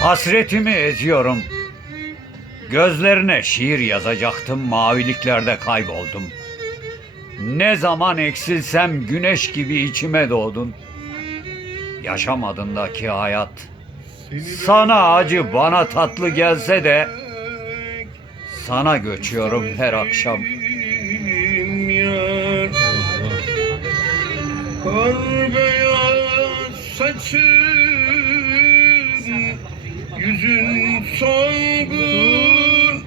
Hasretimi eziyorum. Gözlerine şiir yazacaktım, maviliklerde kayboldum. Ne zaman eksilsem güneş gibi içime doğdun. Yaşamadındaki hayat. Sana acı bana tatlı gelse de sana göçüyorum her akşam. Kar beyaz saçın, yüzün solgun.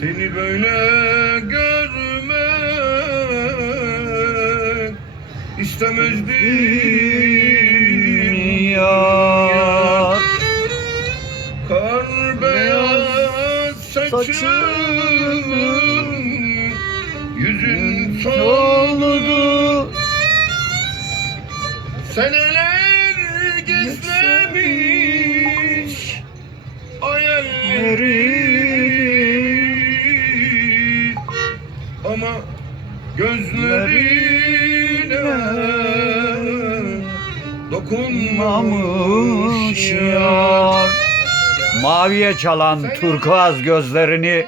Seni böyle görmek istemezdim Yar. Kar beyaz saçın Yüzün soldu Seneler Ama gözlerine Dokunmamış yar. Maviye çalan turkuaz gözlerini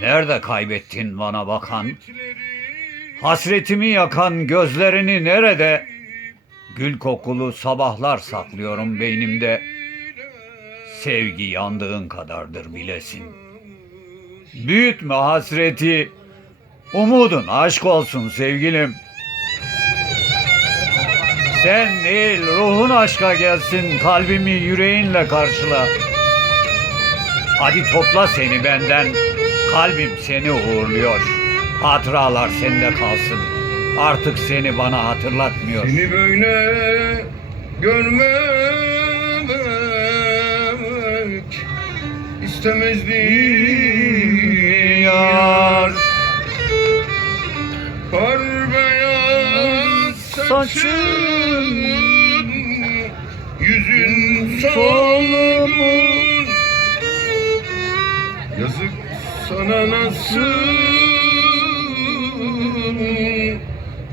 nerede kaybettin bana bakan? Hasretimi yakan gözlerini nerede? Gül kokulu sabahlar saklıyorum beynimde. Sevgi yandığın kadardır bilesin. Büyütme hasreti. Umudun aşk olsun sevgilim. Sen değil ruhun aşka gelsin kalbimi yüreğinle karşıla. Hadi topla seni benden. Kalbim seni uğurluyor. Hatıralar sende kalsın. Artık seni bana hatırlatmıyor. Seni böyle görmek istemezdim saçın Yüzün solgun Yazık sana nasıl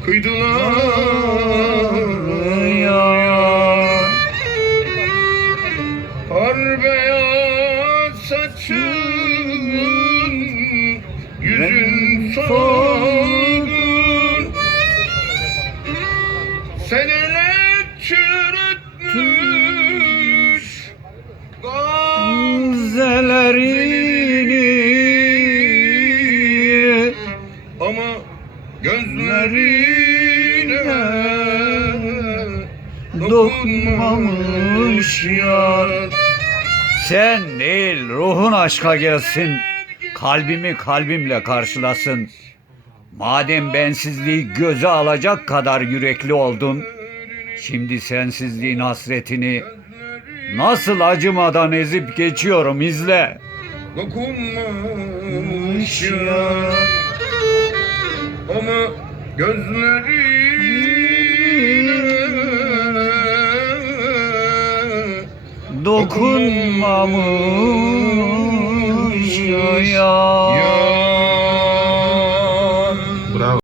Kıydılar yar Kar beyaz saçın Yüzün solgun gözlerine dokunmamış yar. Sen değil ruhun aşka gelsin. Kalbimi kalbimle karşılasın. Madem bensizliği göze alacak kadar yürekli oldun. Şimdi sensizliğin hasretini nasıl acımadan ezip geçiyorum izle. Dokunmamış yar Ama gözlerine Dokunmamış yar. yar